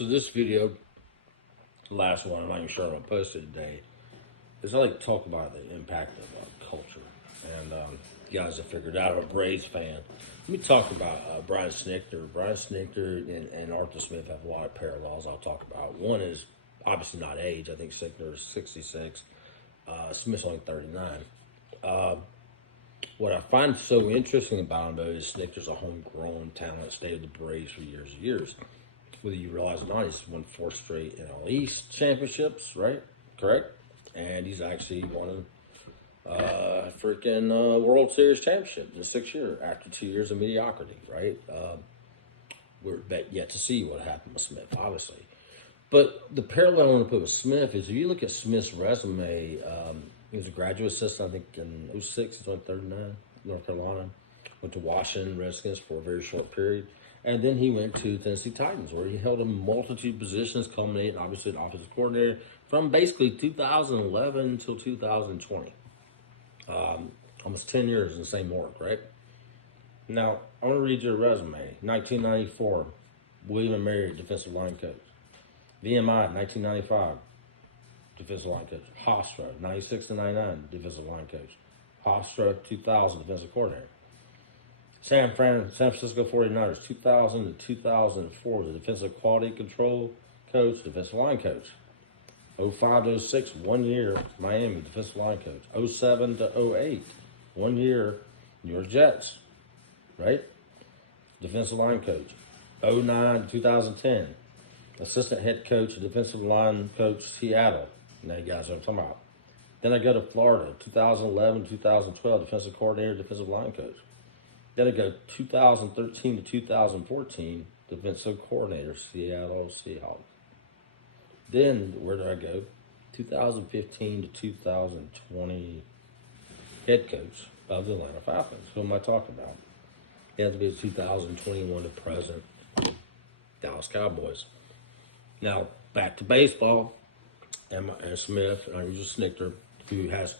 So this video, the last one, I'm not even sure I'm going to post it today, is I like to talk about the impact of culture. And you guys have figured out I'm a Braves fan. Let me talk about Brian Snitker. Brian Snitker and Arthur Smith have a lot of parallels I'll talk about. One is obviously not age. I think Snitker is 66. Smith's only 39. What I find so interesting about him, though, is Snitker's a homegrown talent, stayed with the Braves for years and years. Whether you realize it or not, he's won 4 straight NL East championships, right? Correct? And he's actually won a World Series championship in 6 years after 2 years of mediocrity, right? We're yet to see what happened with Smith, obviously. But the parallel I want to put with Smith is if you look at Smith's resume, he was a graduate assistant, I think, in 06, he's on 39, North Carolina. Went to Washington Redskins for a very short period. And then he went to Tennessee Titans, where he held a multitude of positions, culminating, obviously, an offensive coordinator from basically 2011 until 2020. Almost 10 years in the same org, right? Now, I want to read your resume. 1994, William & Mary, defensive line coach. VMI, 1995, defensive line coach. Hofstra, 96 to 99, defensive line coach. Hofstra, 2000, defensive coordinator. San Francisco 49ers, 2000 to 2004, the defensive quality control coach, defensive line coach. 05 to 06, 1 year, Miami, defensive line coach. 07 to 08, 1 year, New York Jets, right? Defensive line coach. 09 to 2010, assistant head coach, defensive line coach, Seattle. Now you guys know what I'm talking about. Then I go to Florida, 2011 to 2012, defensive coordinator, defensive line coach. Then I go 2013 to 2014, defensive coordinator, Seattle Seahawks. Then, where do I go? 2015 to 2020, head coach of the Atlanta Falcons. Who am I talking about? It had to be 2021 to present, Dallas Cowboys. Now, back to baseball, and Smith, and I use a Snitker, who has,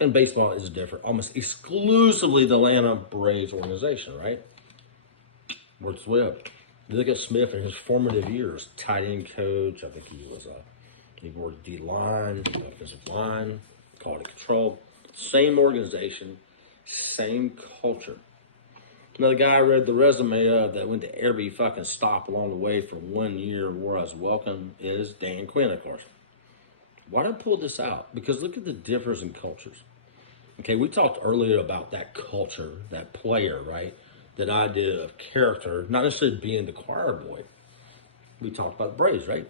and baseball is different, almost exclusively the Atlanta Braves organization, right? Where's Swift? You look at Smith in his formative years, tight end coach. I think he worked D-line, offensive line, quality control. Same organization, same culture. Another guy I read the resume of that went to every fucking stop along the way for 1 year where I was welcome is Dan Quinn, of course. Why did I pull this out? Because look at the difference in cultures. Okay, we talked earlier about that culture, that player, right? That idea of character, not necessarily being the choir boy. We talked about the Braves, right?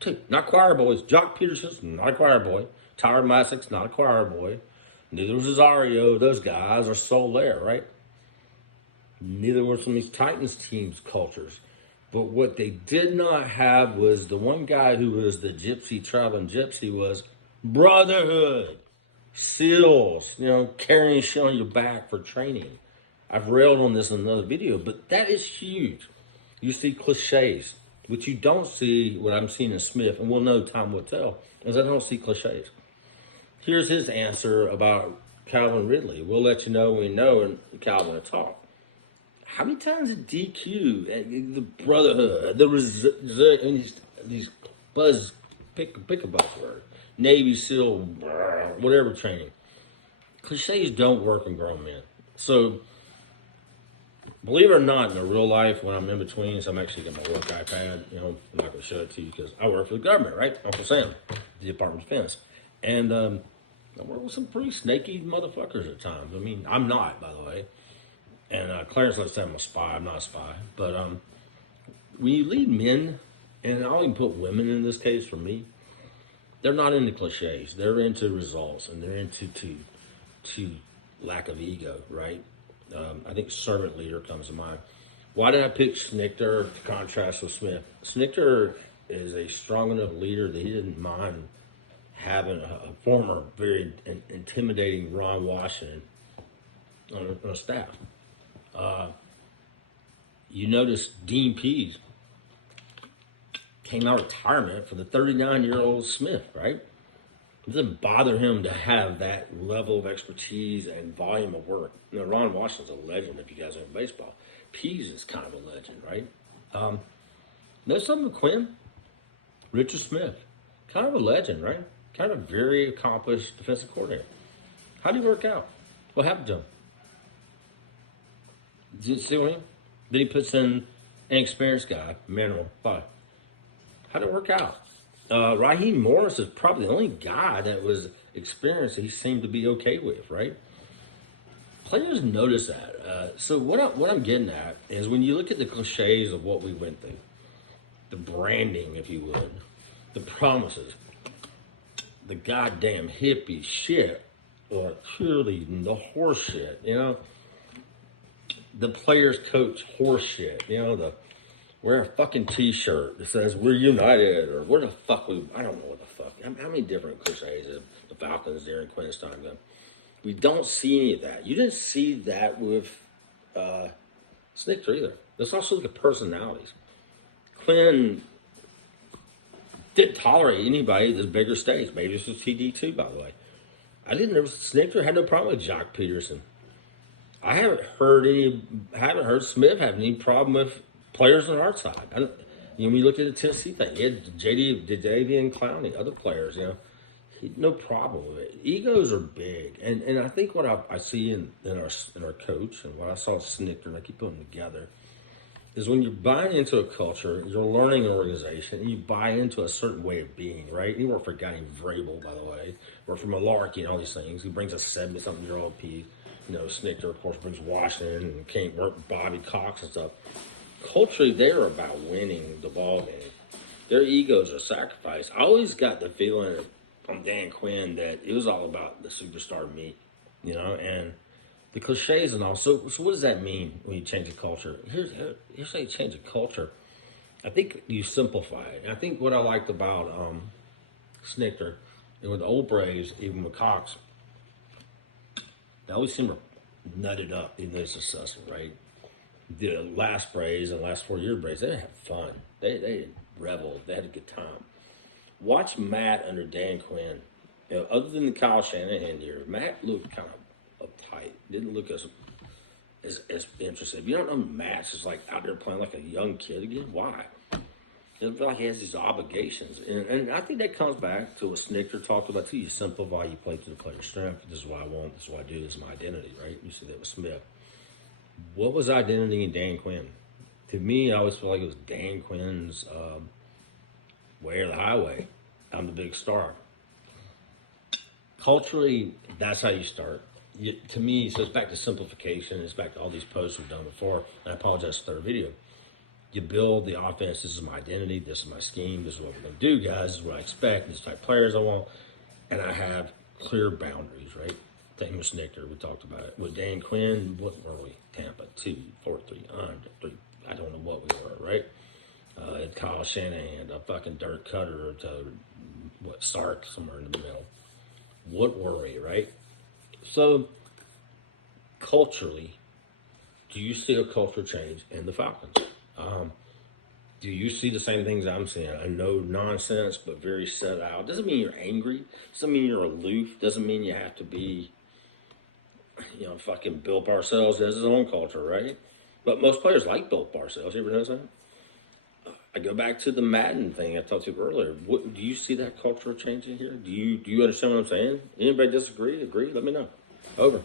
Two, not choir boys. Jock Peterson's not a choir boy. Tyler Massick's not a choir boy. Neither was Rosario. Those guys are so there, right? Neither were some of these Titans teams' cultures. But what they did not have was the one guy who was the traveling gypsy was brotherhood. SEALs, carrying shit on your back for training. I've railed on this in another video, but that is huge. You see cliches, which you don't see what I'm seeing in Smith, and we'll know, time will tell, is I don't see cliches. Here's his answer about Calvin Ridley. We'll let you know when we know, and Calvin will talk. How many times did DQ, the brotherhood, these buzz, pick a buzzword, Navy SEAL, whatever training. Cliches don't work in grown men. So, believe it or not, in the real life, when I'm in between, so I'm actually got my work iPad, I'm not going to show it to you because I work for the government, right? Uncle Sam, the Department of Defense. And I work with some pretty snaky motherfuckers at times. I mean, I'm not, by the way. And Clarence likes to say I'm a spy. I'm not a spy. But when you lead men, and I'll even put women in this case for me, they're not into cliches. They're into results, and they're into to lack of ego, right? I think servant leader comes to mind. Why did I pick Snitker to contrast with Smith? Snitker is a strong enough leader that he didn't mind having a former very intimidating Ron Washington on a staff. You notice Dean Pease came out of retirement for the 39-year-old Smith, right? It doesn't bother him to have that level of expertise and volume of work. Ron Washington's a legend if you guys know baseball. Pease is kind of a legend, right? Know something, Quinn? Richard Smith, kind of a legend, right? Kind of a very accomplished defensive coordinator. How did he work out? What happened to him? Did you see what I mean? Then he puts in an experienced guy, Manuel. Why? How did it work out? Raheem Morris is probably the only guy that was experienced that he seemed to be okay with, right? Players notice that. So what I'm getting at is when you look at the cliches of what we went through, the branding, if you would, the promises, the goddamn hippie shit, or cheerleading, the horse shit, the players coach horse shit, the wear a fucking t-shirt that says we're united, or what the fuck I don't know what the fuck. How many different cliches have the Falcons during Quinn's time done? We don't see any of that. You didn't see that with Snicker either. Let's also look at personalities. Quinn didn't tolerate anybody that's bigger stage. Maybe this was TD too, by the way. Snicker had no problem with Jock Peterson. I haven't heard Smith have any problem with players on our side. When you look at the Tennessee thing, he had JD and Clowney, other players, no problem with it. Egos are big, and I think what I see in our coach and what I saw in Snicker, and I keep putting them together, is when you're buying into a culture, you're learning an organization, and you buy into a certain way of being, right? He worked for a guy named Vrabel, by the way, worked for Malarkey and all these things. He brings a 70-something-year-old piece. Snicker, of course, brings Washington and can't work Bobby Cox and stuff. Culturally, they're about winning the ball game. Their egos are sacrificed. I always got the feeling from Dan Quinn that it was all about the superstar me, and the cliches and all. So what does that mean when you change a culture? Here's how you change a culture. I think you simplify it. And I think what I liked about Snicker and with the old Braves, even with Cox, they always seem to nut it up, even though they're successful, right? The last Braves and last 4 years Braves, they had fun. They reveled. They had a good time. Watch Matt under Dan Quinn. Other than the Kyle Shanahan year, Matt looked kind of uptight. Didn't look as interested. If you don't know Matt's just like out there playing like a young kid again, why? It doesn't feel like he has these obligations. And I think that comes back to what Snicker talked about too. You simplify, you play to the player's strength. This is what I want, this is what I do, this is my identity, right? You said that with Smith. What was identity in Dan Quinn? To me, I always feel like it was Dan Quinn's way or the highway. I'm the big star. Culturally, that's how you start. To me, so it's back to simplification. It's back to all these posts we've done before. And I apologize for the third video. You build the offense. This is my identity. This is my scheme. This is what we're going to do, guys. This is what I expect. This type of players I want. And I have clear boundaries, right? Same with Snicker. We talked about it. With Dan Quinn, what were we? Tampa, 2, 4, 3, under 3. I don't know what we were, right? Kyle Shanahan, a fucking dirt cutter to Sark, somewhere in the middle. What were we, right? So, culturally, do you see a culture change in the Falcons? Do you see the same things I'm seeing? I know nonsense, but very set out. Doesn't mean you're angry. Doesn't mean you're aloof. Doesn't mean you have to be, fucking Bill Parcells has his own culture, right? But most players like Bill Parcells. You ever notice that? I go back to the Madden thing I talked to you earlier. Do you see that culture changing here? Do you understand what I'm saying? Anybody disagree? Agree? Let me know. Over.